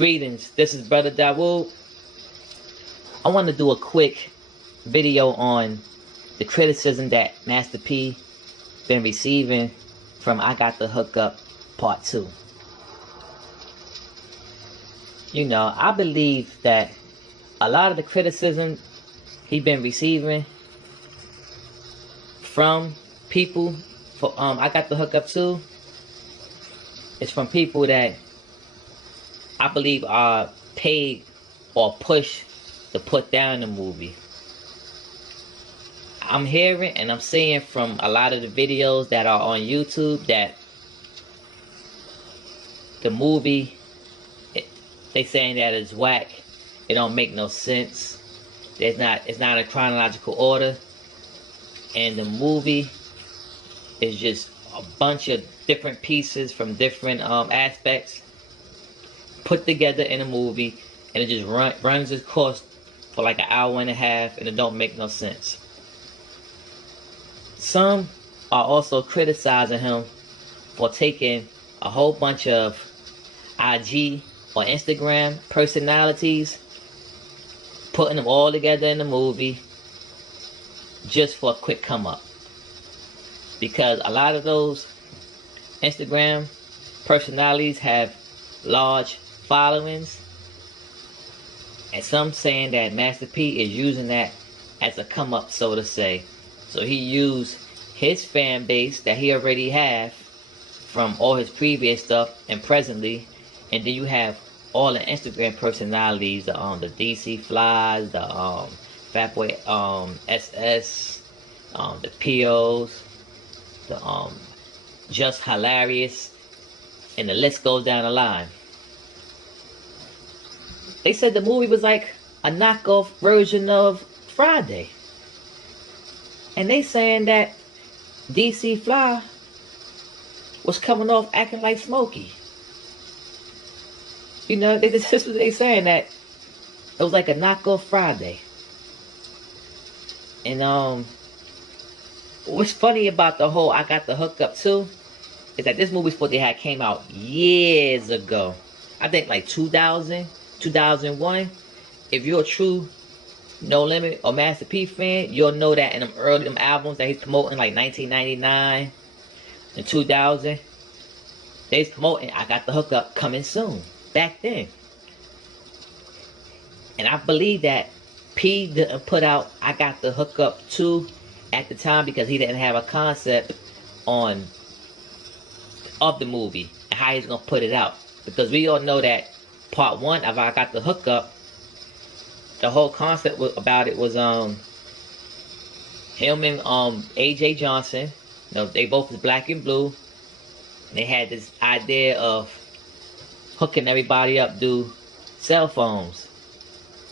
Greetings, this is Brother Dawood. I want to do a quick video on the criticism that Master P been receiving from I Got the Hookup Part 2. You know, I believe that a lot of the criticism he been receiving from people for I Got the Hookup 2 is from people that I believe are paid or pushed to put down the movie. I'm hearing and I'm seeing from a lot of the videos that are on YouTube that the movie, they saying that it's whack. It don't make no sense. It's not a chronological order, and the movie is just a bunch of different pieces from different aspects put together in a movie, and it just runs its course for like an hour and a half, and it don't make no sense. Some are also criticizing him for taking a whole bunch of IG or Instagram personalities, putting them all together in the movie just for a quick come up. Because a lot of those Instagram personalities have large followings, and some saying that Master P is using that as a come up, so to say. So he used his fan base that he already have from all his previous stuff and presently, and then you have all the Instagram personalities, the DC Flies, the Fatboy SS, the POs, the Just Hilarious, and the list goes down the line. They said the movie was like a knockoff version of Friday. And they saying that DC Fly was coming off acting like Smokey. You know, this is what they saying, that it was like a knockoff Friday. And what's funny about the whole I Got the Hookup too is that this movie supposed to have came out years ago. I think like 2000, 2001. If you're a true No Limit or Master P fan, you'll know that in them albums that he's promoting, like 1999 and 2000, they's promoting I Got the Hookup coming soon back then. And I believe that P didn't put out I Got the Hookup 2 at the time because he didn't have a concept of the movie and how he's gonna put it out. Because we all know that Part 1 of I Got the Hookup, the whole concept about it was him and AJ Johnson. You know, they both was black and blue. They had this idea of hooking everybody up, do cell phones,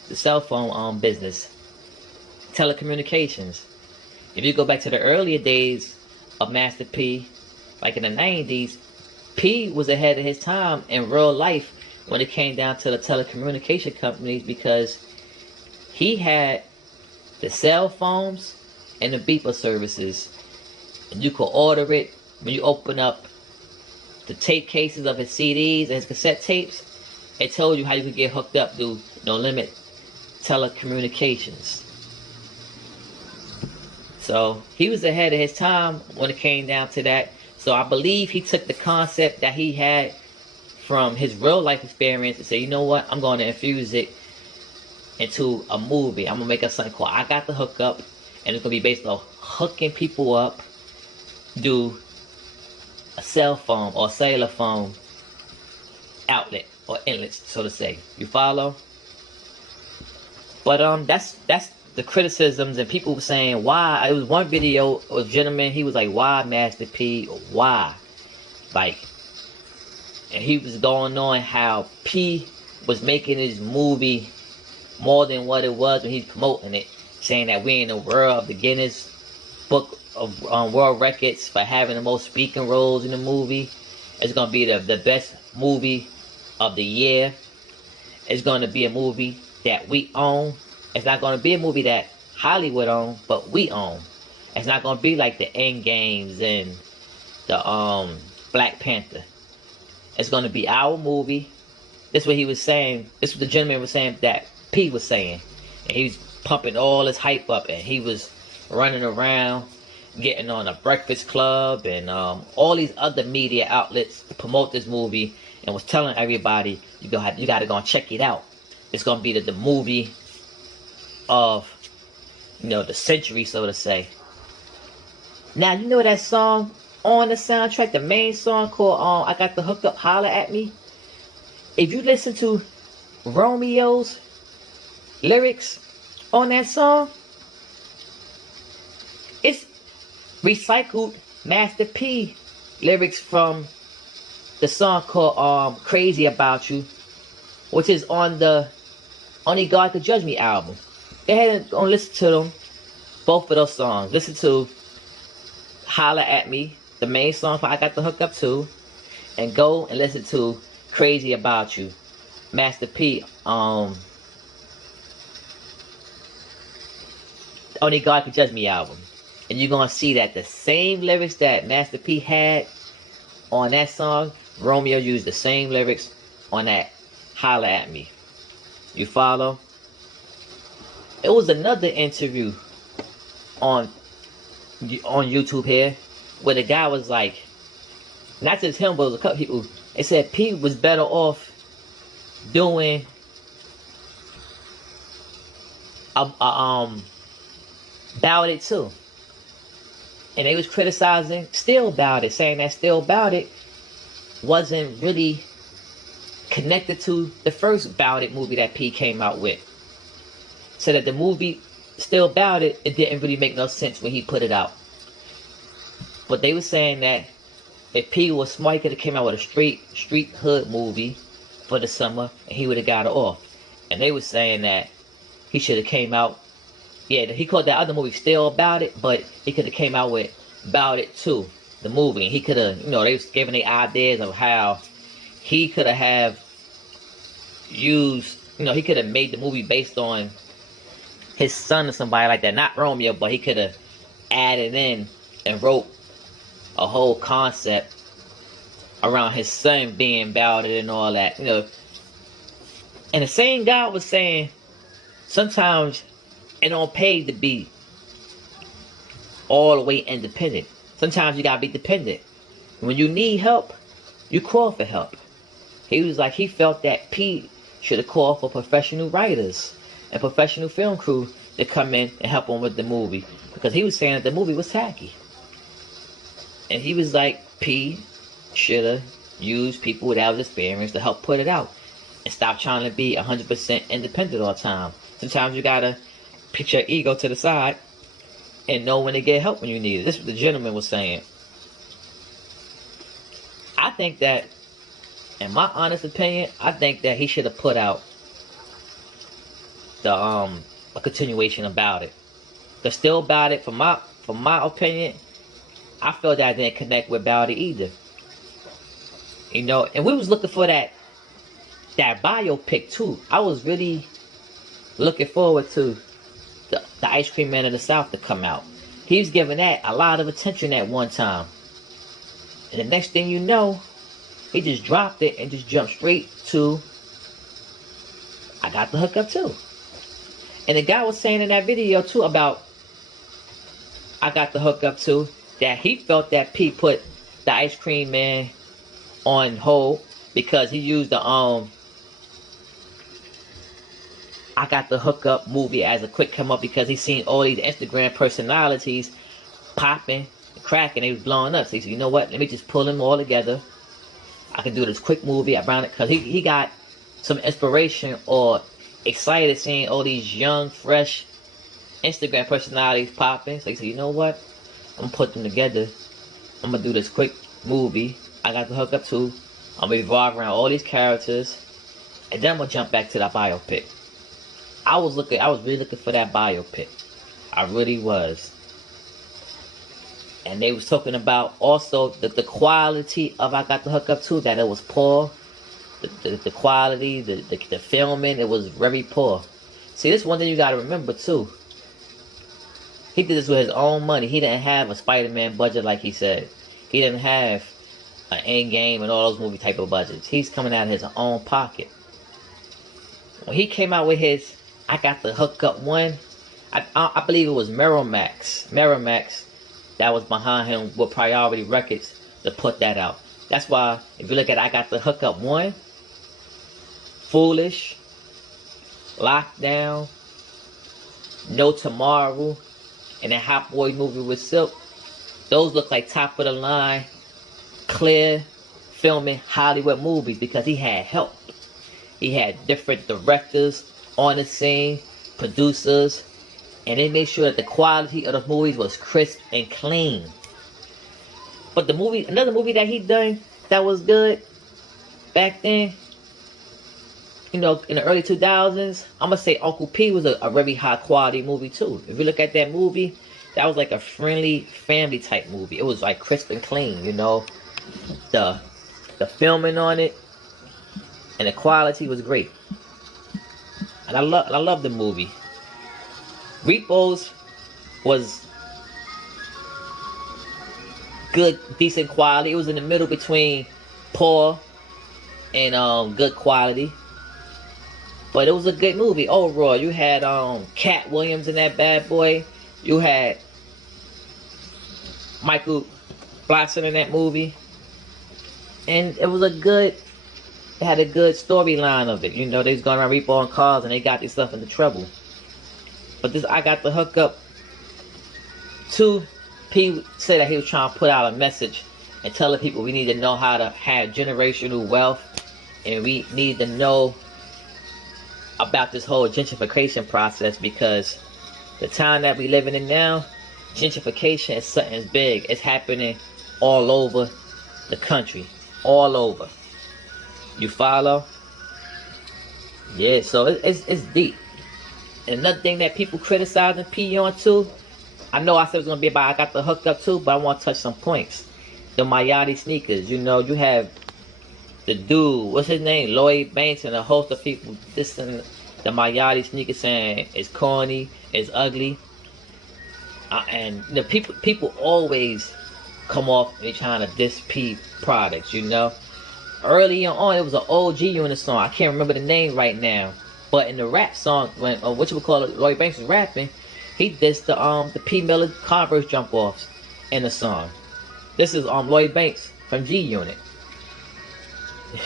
the cell phone business, telecommunications. If you go back to the earlier days of Master P, like in the 90s, P was ahead of his time in real life when it came down to the telecommunication companies, because he had the cell phones and the beeper services, and you could order it when you open up the tape cases of his CDs and his cassette tapes. It told you how you could get hooked up through No Limit telecommunications. So he was ahead of his time when it came down to that. So I believe he took the concept that he had from his real life experience and said, you know what, I'm going to infuse it into a movie. I'm going to make up something called I Got the Hookup, and it's going to be based on hooking people up, do a cell phone or cellular phone outlet or inlets, so to say. You follow? But that's the criticisms, and people were saying why. It was one video, a gentleman, he was like, why Master P? Why? Like, and he was going on how P was making his movie more than what it was when he's promoting it, saying that we in the world of the Guinness Book of World Records for having the most speaking roles in the movie. It's going to be the best movie of the year. It's going to be a movie that we own. It's not going to be a movie that Hollywood own, but we own. It's not going to be like the Endgames and the Black Panther. It's going to be our movie. This is what he was saying. This is what the gentleman was saying that P was saying. And he was pumping all his hype up, and he was running around, getting on a Breakfast Club and all these other media outlets to promote this movie, and was telling everybody, you gotta go and check it out. It's gonna be the movie of, the century, so to say. Now, you know that song on the soundtrack, the main song called I Got the Hook Up, Holla at Me? If you listen to Romeo's lyrics on that song, it's recycled Master P lyrics from the song called Crazy About You, which is on the Only God Could Judge Me album. Go ahead and go and listen to them, both of those songs. Listen to Holla at Me, the main song for I Got the Hook Up Too, and go and listen to Crazy About You, Master P, Only God Could Judge Me album. And you're gonna see that the same lyrics that Master P had on that song, Romeo used the same lyrics on that Holla at Me. You follow? It was another interview on YouTube here where the guy was like, not just him, but it was a couple people. They said P was better off doing Bout It too. And they was criticizing Still Bout It, saying that Still Bout It wasn't really connected to the first Bout It movie that P came out with. So that the movie Still Bout It, it didn't really make no sense when he put it out. But they were saying that if P was smart, he could have came out with a street hood movie for the summer, and he would have got it off. And they were saying that he should have came out. Yeah, he called that other movie Still Bout It, but he could have came out with Bout It too, the movie. And he could have, they was giving the ideas of how he could have used, he could have made the movie based on his son or somebody like that. Not Romeo, but he could have added in and wrote a whole concept around his son being Bout It and all that, And the same guy was saying, sometimes it don't pay to be all the way independent. Sometimes you gotta be dependent. When you need help, you call for help. He was like, he felt that P should have called for professional writers and professional film crew to come in and help him with the movie, because he was saying that the movie was tacky. And he was like, P should have used people that was experienced to help put it out, and stop trying to be 100% independent all the time. Sometimes you gotta put your ego to the side and know when to get help when you need it. This is what the gentleman was saying. I think that, in my honest opinion, I think that he should have put out the a continuation about it. But Still Bout It, from my opinion, I felt that I didn't connect with Bout It either. And we was looking for that biopic too. I was really looking forward to the Ice Cream Man of the South to come out. He was giving that a lot of attention at one time. And the next thing you know, he just dropped it and just jumped straight to I Got the Hook Up Too. And the guy was saying in that video too about I Got the Hook Up Too, that he felt that P put the Ice Cream Man on hold because he used the I Got the Hook Up movie as a quick come up, because he seen all these Instagram personalities popping, cracking, they was blowing up. So he said, you know what, let me just pull them all together. I can do this quick movie around it, because he got some inspiration or excited seeing all these young, fresh Instagram personalities popping. So he said, you know what, I'm gonna put them together. I'm gonna do this quick movie. I Got the Hook Up Too. I'm gonna revolve around all these characters, and then I'm gonna jump back to that biopic. I was really looking for that biopic. I really was. And they was talking about also the quality of I Got the Hook Up Too, that it was poor. The quality, the filming, it was very poor. See, this one thing you gotta remember too. He did this with his own money. He didn't have a Spider-Man budget like he said. He didn't have an Endgame and all those movie type of budgets. He's coming out of his own pocket. when he came out with his I Got the Hookup one, I believe it was Miramax that was behind him with Priority Records to put that out. That's why if you look at I Got the Hookup one, Foolish, Lockdown, No Tomorrow, and that Hot Boy movie with Silk, those look like top of the line, clear filming Hollywood movies because he had help. He had different directors on the scene, producers, and they made sure that the quality of the movies was crisp and clean. But the movie, another movie that he done that was good back then, you know, in the early 2000s, I'm gonna say Uncle P was a very high quality movie too. If you look at that movie, that was like a friendly family type movie. It was like crisp and clean, you know. The filming on it and the quality was great. And I love the movie. Repos was good, decent quality. It was in the middle between poor and good quality. But it was a good movie overall. You had Cat Williams in that bad boy. You had Michael Blackson in that movie. And it was it had a good storyline of it. You know, they was going around repoing cars and they got this stuff into trouble. But this I Got the Hookup 2, P said that he was trying to put out a message and telling people we need to know how to have generational wealth, and we need to know about this whole gentrification process, because the time that we living in now, gentrification is something big. It's happening all over the country, all over. You follow? Yeah, so it's deep. And another thing that people criticizing P on too, I know I said it was gonna be about I Got the Hookup too, but I want to touch some points. The Mayati sneakers, you know, you have the dude, what's his name, Lloyd Banks, and a host of people dissing the Mayati sneakers, saying it's corny, it's ugly, and the people always come off and trying to diss P products, you know. Early on, it was an OG Unit song. I can't remember the name right now, but in the rap song, when Lloyd Banks was rapping, he dissed the P Miller Converse jump offs in the song. This is Lloyd Banks from G Unit.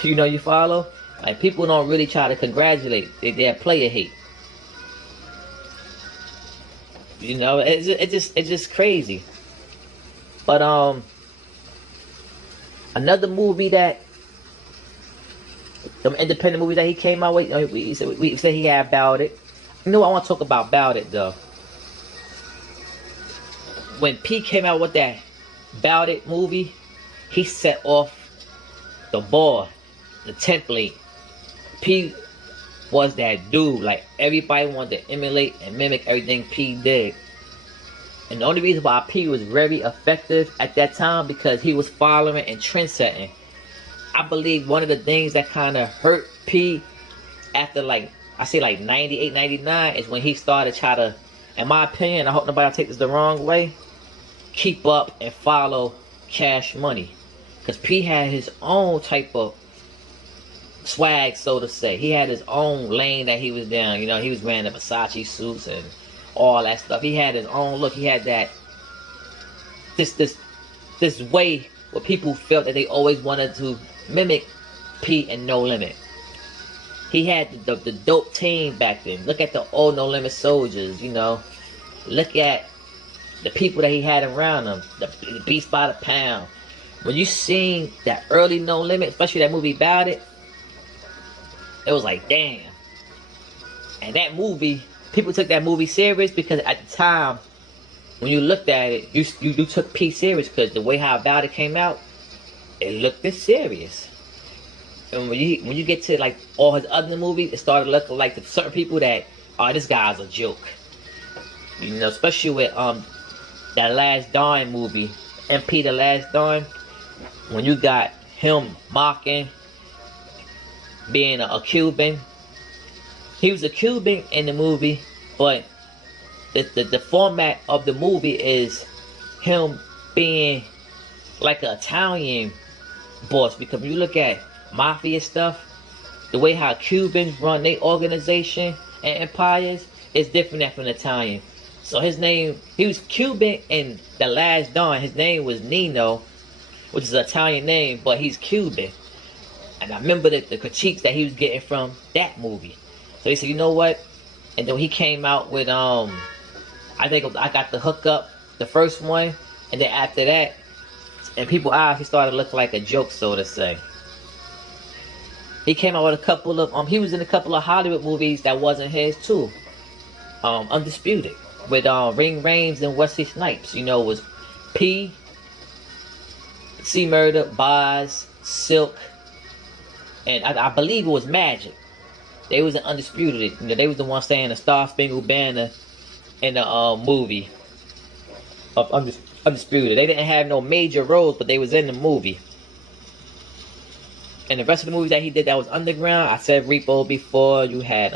You know, you follow? Like, people don't really try to congratulate. They're player hate. You know, it's just crazy. But another movie that the independent movie that he came out with, we said he had Bout It. You know, I want to talk about Bout It though. When P came out with that Bout It movie, he set off the ball, the template. P was that dude. Like, everybody wanted to emulate and mimic everything P did. And the only reason why P was very effective at that time, because he was following and trendsetting. I believe one of the things that kind of hurt P after, like, I say like 98, 99 is when he started trying to, in my opinion, I hope nobody will take this the wrong way, keep up and follow Cash Money. Because P had his own type of swag, so to say. He had his own lane that he was down. You know, he was wearing the Versace suits and all that stuff. He had his own look. He had that this way where people felt that they always wanted to mimic P and No Limit. He had the dope team back then. Look at the old No Limit soldiers, you know. Look at the people that he had around him. The Beast by the Pound. When you seen that early No Limit, especially that movie Bout It, it was like, damn. And that movie, people took that movie serious because at the time, when you looked at it, you took P serious, because the way how Bout It came out, it looked this serious. And when you get to like all his other movies, it started looking like to certain people that, oh, this guy's a joke. You know, especially with that Last Dawn movie, MP The Last Dawn, when you got him mocking being a Cuban. He was a Cuban in the movie, but the format of the movie is him being like an Italian boss. Because when you look at mafia stuff, the way how Cubans run their organization and empires is different than from Italian. So his name, he was Cuban in The Last Dawn. His name was Nino, which is an Italian name, but he's Cuban. And I remember the critiques that he was getting from that movie. So he said, you know what? And then he came out with, I think I got the hookup, the first one. And then after that, and people's eyes, he started looking like a joke, so to say. He came out with a couple of, he was in a couple of Hollywood movies that wasn't his too. Undisputed. With Ring Rames and Wesley Snipes. You know, it was P, C Murder, Boz, Silk, and I believe it was Magic. They was an Undisputed. You know, they was the ones saying the Star Spangled Banner in the movie of Undisputed. They didn't have no major roles, but they was in the movie. And the rest of the movies that he did that was underground, I said Repos before. You had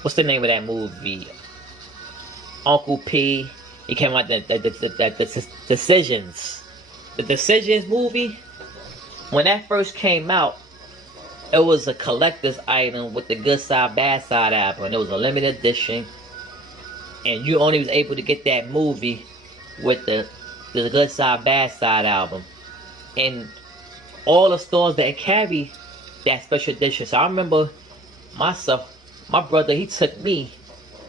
what's the name of that movie? Uncle P. He came out the Decisions. The Decisions movie, when that first came out, it was a collector's item with the Good Side, Bad Side album. And it was a limited edition. And you only was able to get that movie with the Good Side, Bad Side album. And all the stores that carry that special edition. So I remember myself, my brother, he took me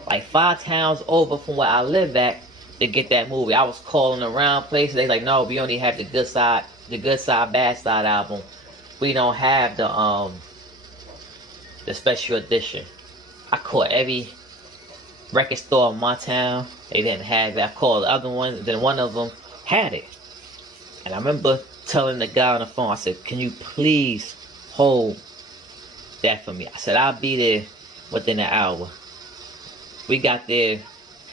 like 5 towns over from where I live at to get that movie. I was calling around places. They like, no, we only have the Good Side, Bad Side album. We don't have the special edition. I called every record store in my town. They didn't have it. I called the other one. Then one of them had it. And I remember telling the guy on the phone, I said, can you please hold that for me? I said, I'll be there within an hour. We got there an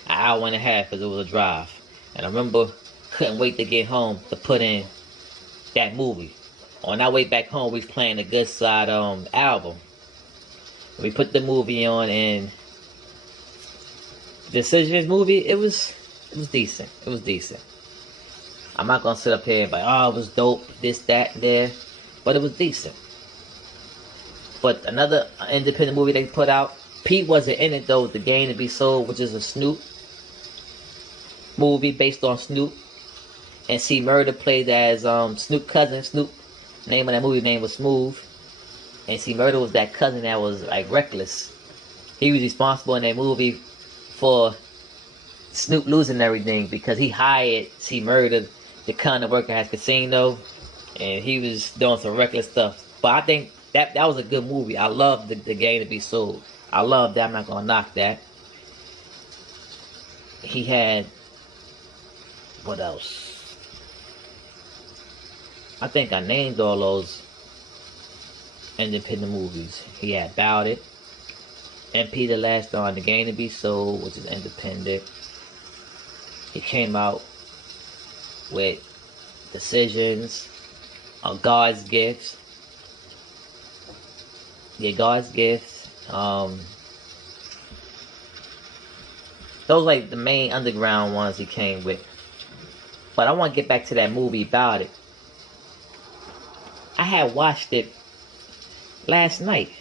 hour and a half because it was a drive. And I remember couldn't wait to get home to put in that movie. On our way back home, we was playing the Good Side album. We put the movie on, and the Decisions movie, it was decent. It was decent. I'm not gonna sit up here and be like, oh, it was dope, this, that, there. But it was decent. But another independent movie they put out, Pete wasn't in it though, The Game to Be Sold, which is a Snoop movie based on Snoop. And C Murder played as Snoop cousin. Snoop, name of that movie name was Smooth. And C Murder was that cousin that was like reckless. He was responsible in that movie for Snoop losing everything because he hired C Murder to come to work at his casino, and he was doing some reckless stuff. But I think that was a good movie. I love the Game to Be Sold. I love that. I'm not gonna knock that. He had, what else? I think I named all those independent movies. He had Bout It, MP The Last Dawn, The Game to Be Sold, which is independent. He came out with Decisions, God's Gifts. Yeah, God's Gifts. Those like the main underground ones he came with. But I want to get back to that movie Bout It. I had watched it last night,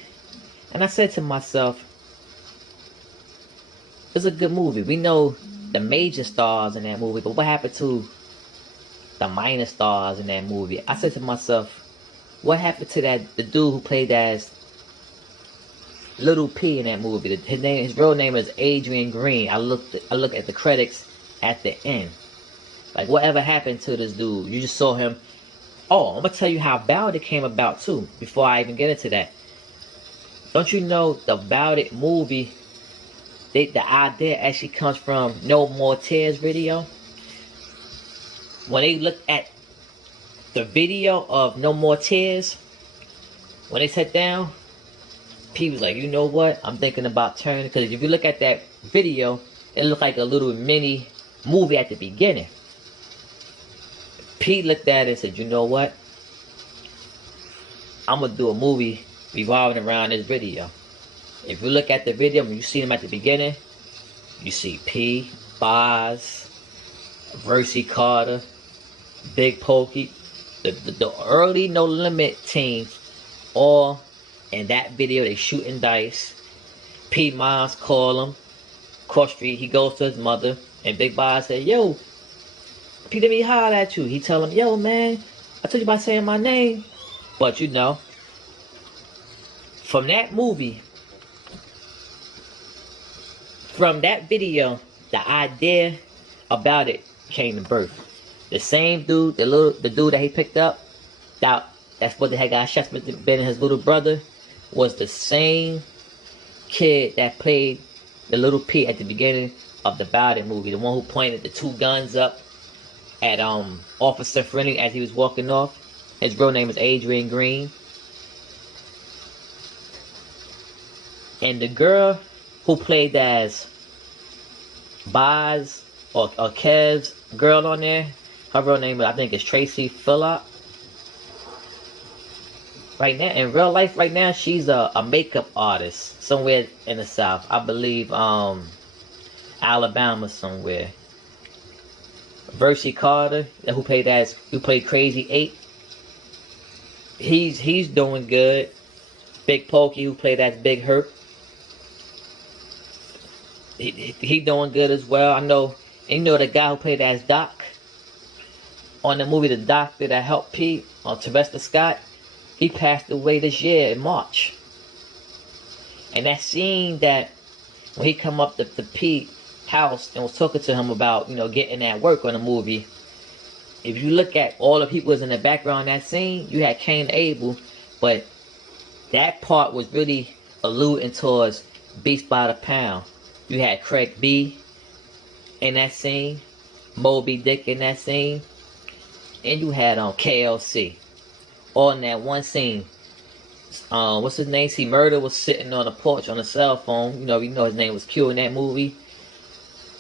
and I said to myself, it's a good movie. We know the major stars in that movie, but what happened to the minor stars in that movie? I said to myself, what happened to the dude who played as Little P in that movie? His real name is Adrian Green. I looked at the credits at the end. Like, whatever happened to this dude? You just saw him. Oh, I'm gonna tell you how Bout It came about too, before I even get into that. Don't you know the Bout It movie, the idea actually comes from No More Tears video? When they looked at the video of No More Tears, when they sat down, P was like, you know what? I'm thinking about turning, because if you look at that video, it looked like a little mini movie at the beginning. P looked at it and said, you know what? I'm going to do a movie revolving around this video. If you look at the video, when you see him at the beginning, you see P, Boz, Versi Carter, Big Pokey. The early No Limit teams, all in that video, they shooting dice. P. Miles call him. Cross street, he goes to his mother, and Big Bob said, "Yo, P, let me holler at you." He tell him, "Yo, man, I told you about saying my name." But you know, from that movie, from that video, the idea about it came to birth. The same dude, the dude that he picked up, that's what the head guy Chef been his little brother, was the same kid that played the little P at the beginning of the Bout movie, the one who pointed the two guns up at Officer Friendly as he was walking off. His real name is Adrian Green. And the girl who played as Boz or Kev's girl on there, her real name I think is Tracy Phillip. Right now, in real life, right now, she's a makeup artist somewhere in the South. I believe Alabama somewhere. Versi Carter, who played Crazy 8. He's doing good. Big Pokey, who played as Big Herp. He doing good as well. I know, and you know the guy who played as Doc on the movie The Doctor that helped Pete on Sylvester Scott. He passed away this year in March. And that scene that when he come up to Pete house and was talking to him about, you know, getting that work on the movie. If you look at all the people was in the background in that scene, you had Cain and Abel, but that part was really alluding towards Beast by the Pound. You had Craig B in that scene, Moby Dick in that scene, and you had KLC. All in that one scene. What's his name? See, Murder was sitting on the porch on a cell phone. You know his name was Q in that movie.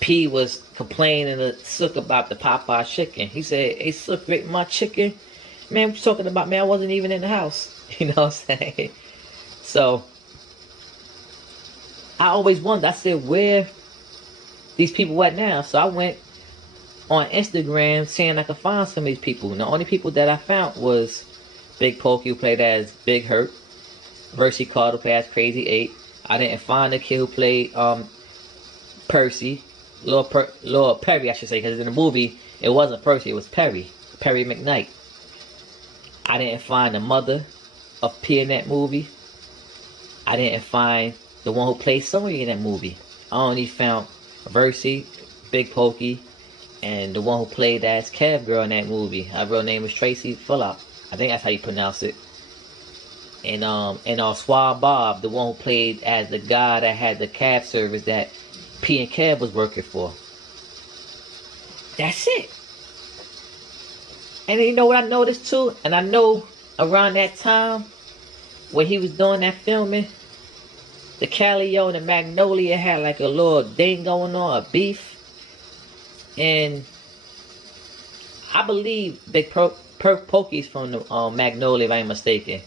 P was complaining to Sook about the Popeye chicken. He said, "Hey Sook, rate my chicken." Man, what you talking about? Man, I wasn't even in the house. You know what I'm saying? So I always wondered, I said, where these people at now? So I went on Instagram saying I could find some of these people. And the only people that I found was Big Pokey, who played as Big Hurt. Versi Carter, who played as Crazy 8. I didn't find the kid who played Percy. Lord Perry, I should say, because in the movie, it wasn't Percy, it was Perry. Perry McKnight. I didn't find the mother of P in that movie. I didn't find the one who played Summary in that movie. I only found Versi, Big Pokey, and the one who played as Kev girl in that movie. Her real name was Tracy Phillip. I think that's how you pronounce it. And Swab Bob, the one who played as the guy that had the cab service that P and Kev was working for. That's it. And you know what I noticed too? And I know around that time when he was doing that filming, the Calio and the Magnolia had like a little thing going on, a beef. And I believe Big Pokey's from the Magnolia, if I ain't mistaken.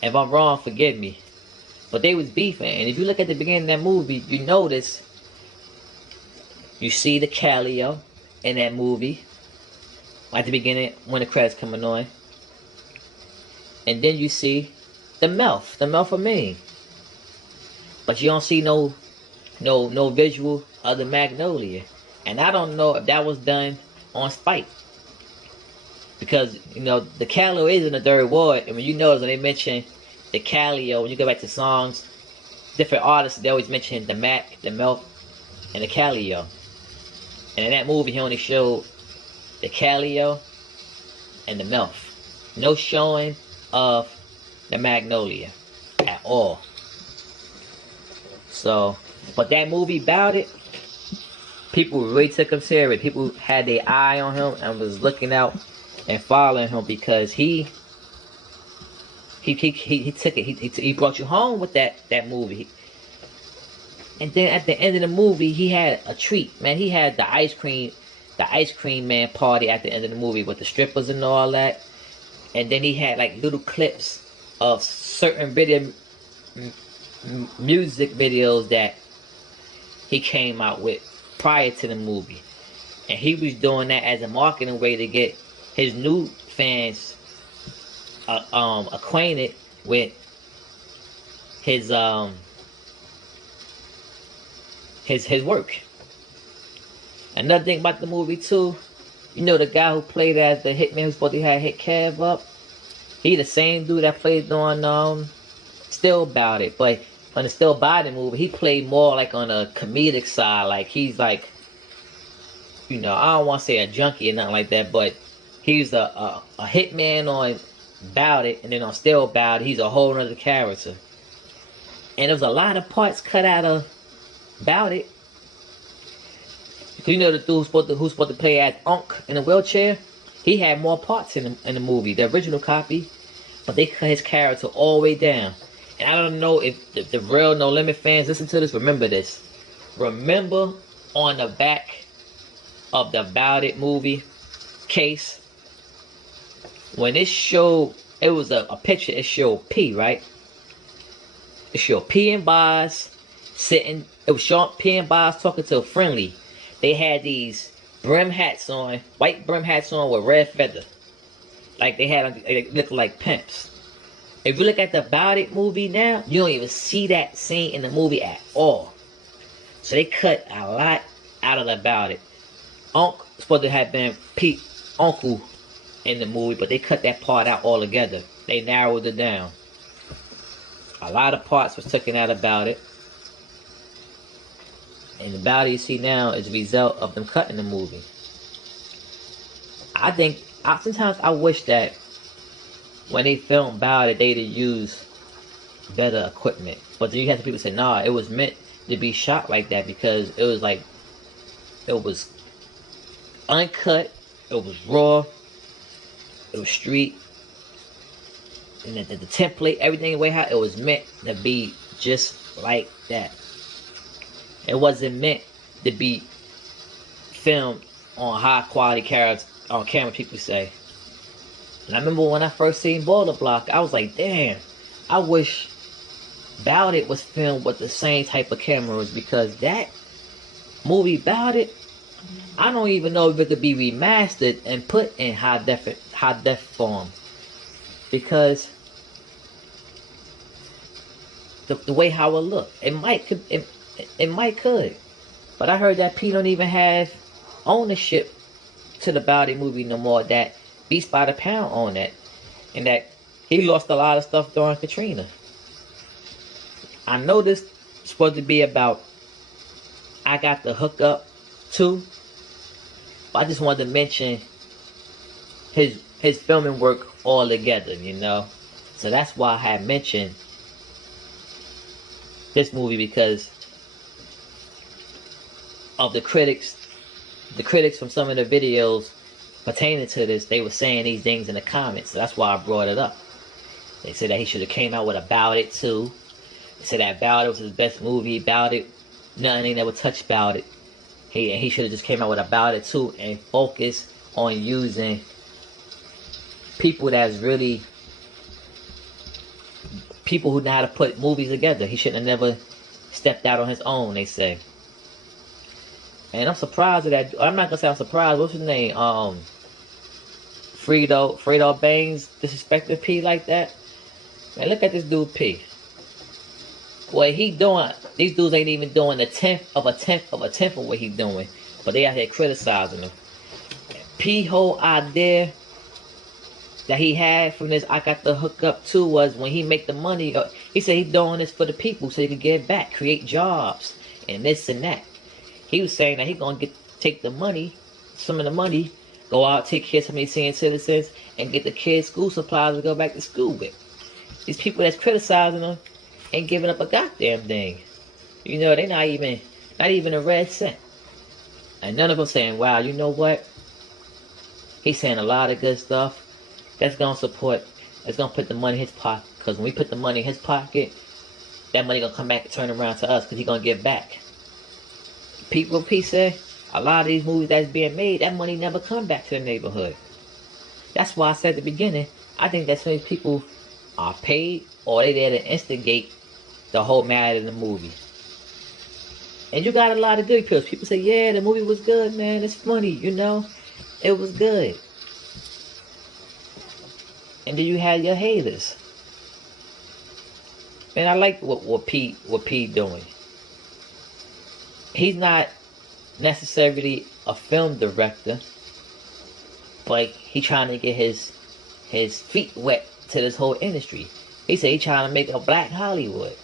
If I'm wrong, forgive me. But they was beefing. And if you look at the beginning of that movie, you notice, you see the Calio in that movie. At the beginning, when the credits coming on. And then you see the Melf of Maine. But you don't see no visual of the Magnolia. And I don't know if that was done on spite. Because, you know, the Calio is in the third ward. And when you notice when they mention the Calio, when you go back to songs, different artists, they always mention the Mac, the Melf, and the Calio. And in that movie, he only showed the Calio and the Melf. No showing of the Magnolia at all. So, but that movie Bout It, people really took him serious. People had their eye on him and was looking out and following him because he took it. He brought you home with that movie. And then at the end of the movie, he had a treat, man. He had the ice cream man party at the end of the movie with the strippers and all that. And then he had like little clips of certain music videos that he came out with prior to the movie. And he was doing that as a marketing way to get his new fans acquainted with his work. Another thing about the movie too, you know the guy who played as the hitman who's supposed to have hit Kev up? He the same dude that played on Still Bout It, but on the Still Bout It movie, he played more like on a comedic side. Like he's like, you know, I don't want to say a junkie or nothing like that, but he's a hitman on Bout It, and then on Still Bout It, he's a whole other character. And there was a lot of parts cut out of Bout It. You know the dude who's supposed to play as Unc in a wheelchair? He had more parts in the movie, the original copy, but they cut his character all the way down. And I don't know if the real No Limit fans listen to this, remember this. Remember on the back of the Bout It movie case, when it showed, it was a picture, it showed P, right? It showed P and Boz sitting, it was showing P and Boz talking to a friendly. They had these brim hats on, white brim hats on with red feather. Like they looked like pimps. If you look at the Bout It movie now, you don't even see that scene in the movie at all. So they cut a lot out of the Bout It. Unc supposed to have been Pete's uncle in the movie, but they cut that part out altogether. They narrowed it down. A lot of parts was taken out about it. And the Bout It you see now is a result of them cutting the movie. I think, sometimes I wish that when they filmed Bout It, they'd use better equipment. But then you have people say, nah, it was meant to be shot like that because it was like, it was uncut, it was raw, it was street, and the template, everything the way how it was meant to be just like that. It wasn't meant to be filmed on high quality cameras, on camera, people say. And I remember when I first seen Boulder Block, I was like, damn, I wish Bout It was filmed with the same type of cameras, because that movie Bout It, I don't even know if it could be remastered and put in high def form, because the way how it looked, it might could, but I heard that P don't even have ownership to the Bout It movie no more. That Beats by the Pound on that, and that he lost a lot of stuff during Katrina. I know this is supposed to be about I Got the Hookup too, but I just wanted to mention his filming work all together, you know. So that's why I had mentioned this movie, because of the critics from some of the videos pertaining to this. They were saying these things in the comments, so that's why I brought it up. They said that he should have came out with a Bout It too. They said that Bout It was his best movie. Bout It, nothing ain't never touched Bout It. He should have just came out with a Bout It too and focused on using people that's really people who know how to put movies together. He shouldn't have never stepped out on his own, they say. And I'm surprised at that. I'm not gonna say I'm surprised. What's his name? Fredo Baines disrespecting P like that. Man, look at this dude P. What he doing? These dudes ain't even doing a tenth of what he doing, but they out here criticizing him. P whole idea that he had from this I Got the Hookup too was when he make the money. He said he doing this for the people so he can get back, create jobs, and this and that. He was saying that he gonna take the money, some of the money, go out, take care of some of these senior citizens, and get the kids school supplies to go back to school with. These people that's criticizing him ain't giving up a goddamn thing. You know, they not even a red cent. And none of them saying, wow, you know what? He's saying a lot of good stuff. That's gonna support, that's gonna put the money in his pocket. Because when we put the money in his pocket, that money gonna come back and turn around to us, because he gonna give back. People, P said, a lot of these movies that's being made, that money never come back to the neighborhood. That's why I said at the beginning, I think that some of these people are paid, or they there to instigate the whole matter in the movie. And you got a lot of good people. People say, yeah, the movie was good, man. It's funny, you know. It was good. And then you had your haters. And I like what Pete doing. He's not necessarily a film director, but he trying to get his feet wet to this whole industry. He said he trying to make a black Hollywood.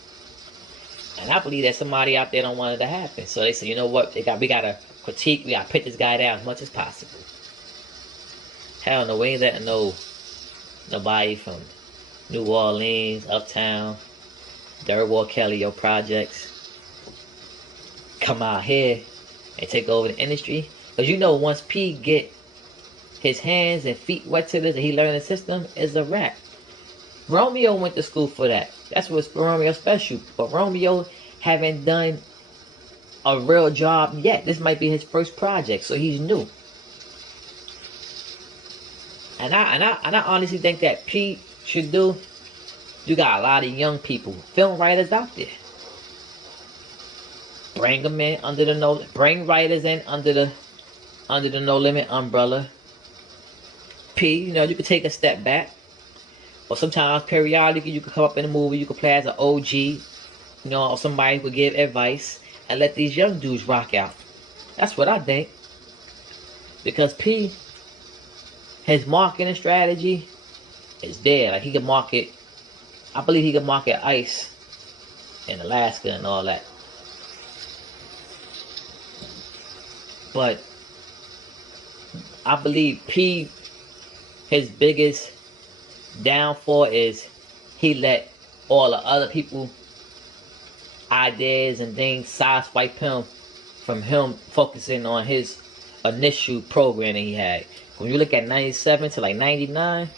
And I believe that somebody out there don't want it to happen. So they said, you know what, we gotta critique, we gotta put this guy down as much as possible. Hell no, we ain't letting nobody from New Orleans, Uptown, Durward Kelly, your projects, come out here and take over the industry. Because you know, once P get his hands and feet wet to this and he learn the system, it's a wrap. Romeo went to school for that. That's what's Romeo special. But Romeo haven't done a real job yet. This might be his first project, so he's new. And I honestly think that Pete should do. You got a lot of young people, film writers out there. Bring them in under the bring writers in under the No Limit umbrella. P, you know, you could take a step back. Or sometimes periodically you could come up in a movie, you could play as an OG, you know, or somebody would give advice and let these young dudes rock out. That's what I think. Because P, his marketing strategy is there. Like he can market, I believe he can market ice in Alaska and all that. But I believe P, his biggest downfall is he let all the other people ideas and things sideswipe him from him focusing on his initial programming he had. When you look at 97 to like 99,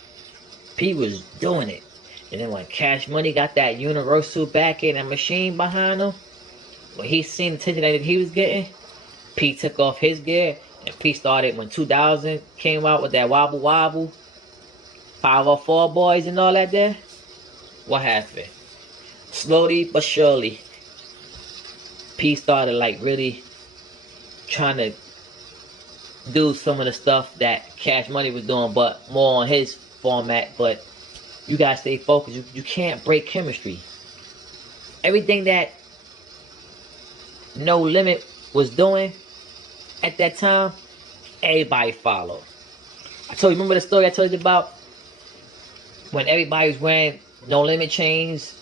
P was doing it. And then when Cash Money got that Universal backing and machine behind him, when he seen the attention that he was getting, P took off his gear and P started when 2000 came out with that Wobble Wobble, 504 Boys and all that there. What happened? Slowly but surely, P started like really trying to do some of the stuff that Cash Money was doing, but more on his format. But you gotta stay focused. You can't break chemistry. Everything that No Limit was doing at that time, everybody followed. I told you, remember the story I told you about? When everybody was wearing No Limit chains,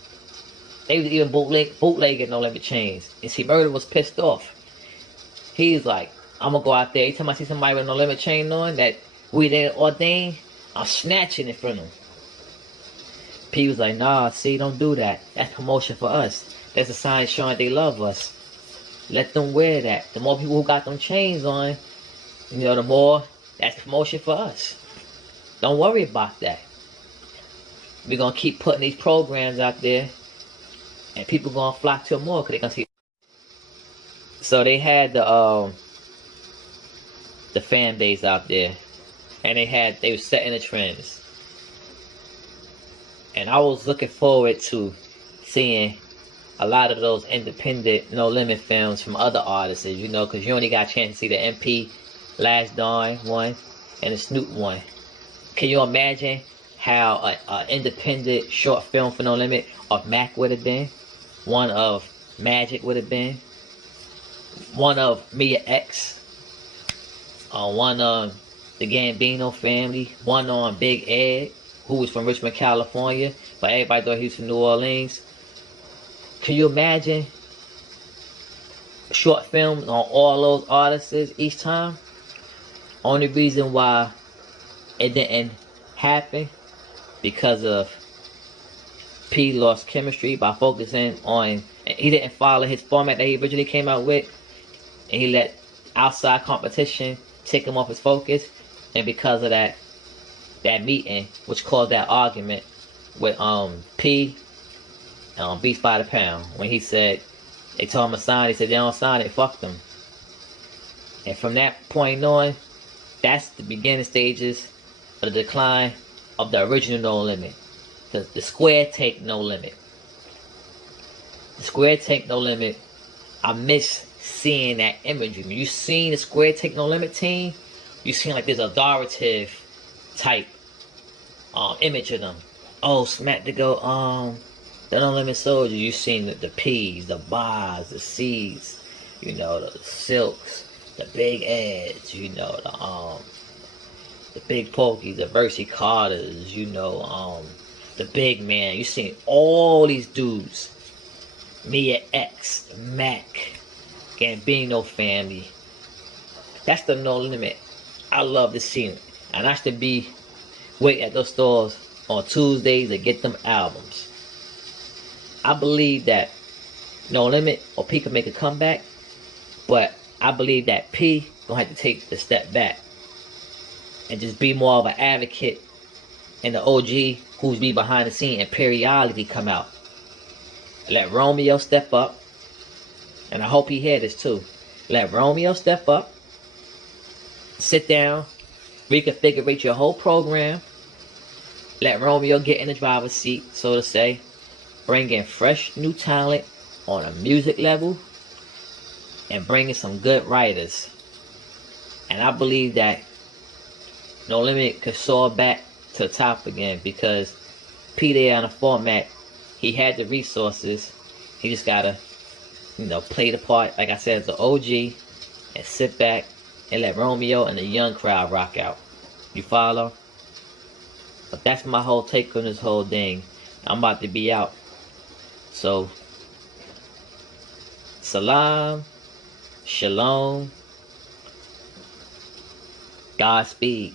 they was even bootlegging No Limit chains. And see, Murder was pissed off. He's like, I'm gonna go out there. Every time I see somebody with No Limit chain on that we didn't ordain, I'm snatching it from them. P was like, nah, see, don't do that. That's promotion for us. That's a sign showing they love us. Let them wear that. The more people who got them chains on, you know, the more that's promotion for us. Don't worry about that. We're gonna keep putting these programs out there, and people gonna flock to them more because they gonna see. So they had the fan base out there, and they were setting the trends. And I was looking forward to seeing a lot of those independent No Limit films from other artists, you know, because you only got a chance to see the MP Last Dawn one and the Snoop one. Can you imagine how an independent short film for No Limit of Mac would have been? One of Magic would have been. One of Mia X. One on the Gambino family. One on Big Ed, who was from Richmond, California, but everybody thought he was from New Orleans. Can you imagine short films on all those artists each time? Only reason why it didn't happen because of P lost chemistry by focusing on, he didn't follow his format that he originally came out with, and he let outside competition take him off his focus. And because of that meeting, which caused that argument with P Beats by the Pound, when he said they told him to sign, he said they don't sign it, fuck them. And from that point on, that's the beginning stages of the decline of the original No Limit. The square take No Limit. The square take No Limit, I miss seeing that imagery. When you seen the square take No Limit team, you seen like this authoritative type image of them. Oh, smack to go. The No Limit Soldier. You seen the P's, the Bars, the C's. You know, the Silks, the Big Eds. You know, the Big Pokies, the Versi Carters. You know, the Big Man. You seen all these dudes. Mia X, Mac, Gambino family. That's the No Limit. I love to see it. And I should be waiting at those stores on Tuesdays to get them albums. I believe that No Limit or P can make a comeback, but I believe that P gonna have to take the step back and just be more of an advocate, and the OG who's be behind the scene and periodically come out. Let Romeo step up, and I hope he hear this too. Let Romeo step up, sit down, reconfigure your whole program. Let Romeo get in the driver's seat, so to say. Bring in fresh new talent on a music level, and bring in some good writers. And I believe that No Limit could soar back to the top again, because P there on the format, he had the resources. He just gotta, play the part, like I said, as the OG, and sit back and let Romeo and the young crowd rock out. You follow? But that's my whole take on this whole thing. I'm about to be out. So, salam, shalom, Godspeed.